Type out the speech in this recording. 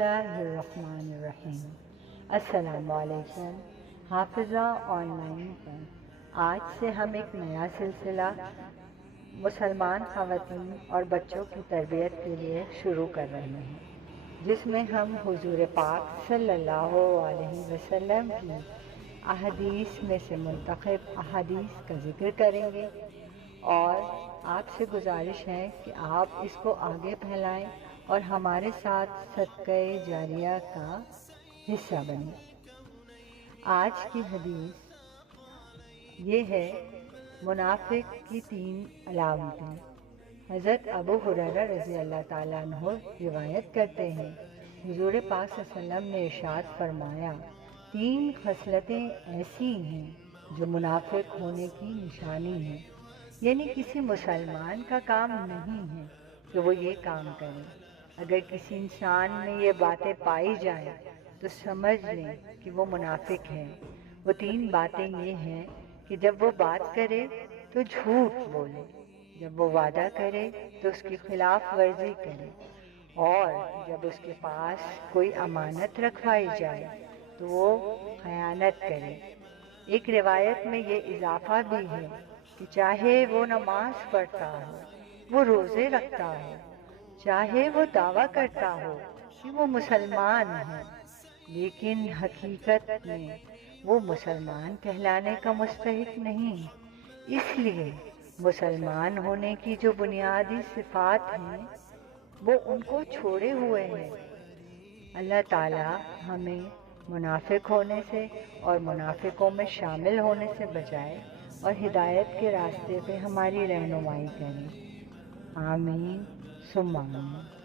اللہ الرحمن الرحیم۔ السلام علیکم۔ حافظہ آن لائن پر آج سے ہم ایک نیا سلسلہ مسلمان خواتین اور بچوں کی تربیت کے لیے شروع کر رہے ہیں، جس میں ہم حضور پاک صلی اللہ علیہ وسلم کی احادیث میں سے منتخب احادیث کا ذکر کریں گے، اور آپ سے گزارش ہے کہ آپ اس کو آگے پھیلائیں اور ہمارے ساتھ صدقہ جاریہ کا حصہ بنیں۔ آج کی حدیث یہ ہے منافق کی 3 علامتیں۔ حضرت ابو ہریرہ رضی اللہ تعالیٰ عنہ روایت کرتے ہیں، حضور پاک صلی اللہ علیہ وسلم نے ارشاد فرمایا، 3 خصلتیں ایسی ہیں جو منافق ہونے کی نشانی ہیں، یعنی کسی مسلمان کا کام نہیں ہے کہ وہ یہ کام کرے۔ اگر کسی انسان میں یہ باتیں پائی جائیں تو سمجھ لیں کہ وہ منافق ہے۔ وہ 3 باتیں یہ ہیں کہ جب وہ بات کرے تو جھوٹ بولے، جب وہ وعدہ کرے تو اس کی خلاف ورزی کرے، اور جب اس کے پاس کوئی امانت رکھوائی جائے تو وہ خیانت کرے۔ ایک روایت میں یہ اضافہ بھی ہے کہ چاہے وہ نماز پڑھتا ہو، وہ روزے رکھتا ہو، چاہے وہ دعویٰ کرتا ہو کہ وہ مسلمان ہے، لیکن حقیقت میں وہ مسلمان کہلانے کا مستحق نہیں۔ اس لیے مسلمان ہونے کی جو بنیادی صفات ہیں وہ ان کو چھوڑے ہوئے ہیں۔ اللہ تعالیٰ ہمیں منافق ہونے سے اور منافقوں میں شامل ہونے سے بچائے اور ہدایت کے راستے پہ ہماری رہنمائی کریں۔ آمین ثم آمین۔